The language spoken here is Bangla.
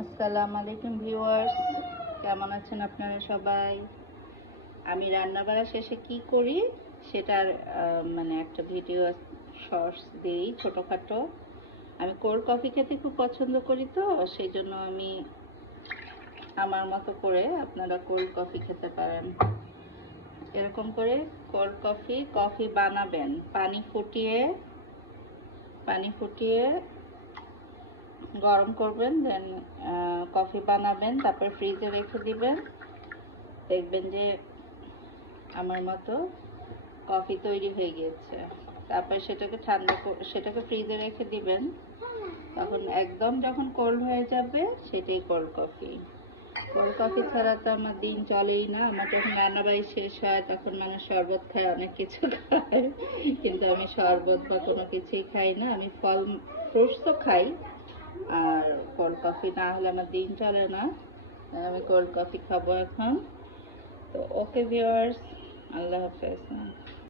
আসসালামু আলাইকুম ভিউয়ার্স, কেমন আছেন আপনারা সবাই? আমি রান্না বাড়া শেষে কি করি সেটার মানে একটা ভিডিও শর্টস দিই ছোটোখাটো। আমি কোল্ড কফি খেতে খুব পছন্দ করি, তো সেই জন্য আমি আমার মতো করে আপনারা কোল্ড কফি খেতে পারেন। এরকম করে কোল্ড কফি বানাবেন, পানি ফুটিয়ে গরম করবেন, দেন কফি বানাবেন, তারপর ফ্রিজে রেখে দিবেন। দেখবেন যে আমার মতো কফি তৈরি হয়ে গিয়েছে। তারপর সেটাকে ফ্রিজে রেখে দিবেন। তখন একদম যখন কোল্ড হয়ে যাবে সেটাই কোল্ড কফি ছাড়া তো আমার দিন চলেই না। আমার যখন রান্নাবাড়ি শেষ হয় তখন মানুষ শরবত খায়, অনেক কিছু খায়, কিন্তু আমি শরবত বা কোনো কিছুই খাই না। আমি ফ্রুটস তো খাই, আর কোল্ড কফি না হলে আমার দিন চলে না। আমি কোল্ড কফি খাবো এখন। তো ওকে ভিউয়ার্স, আল্লাহ হাফেজ।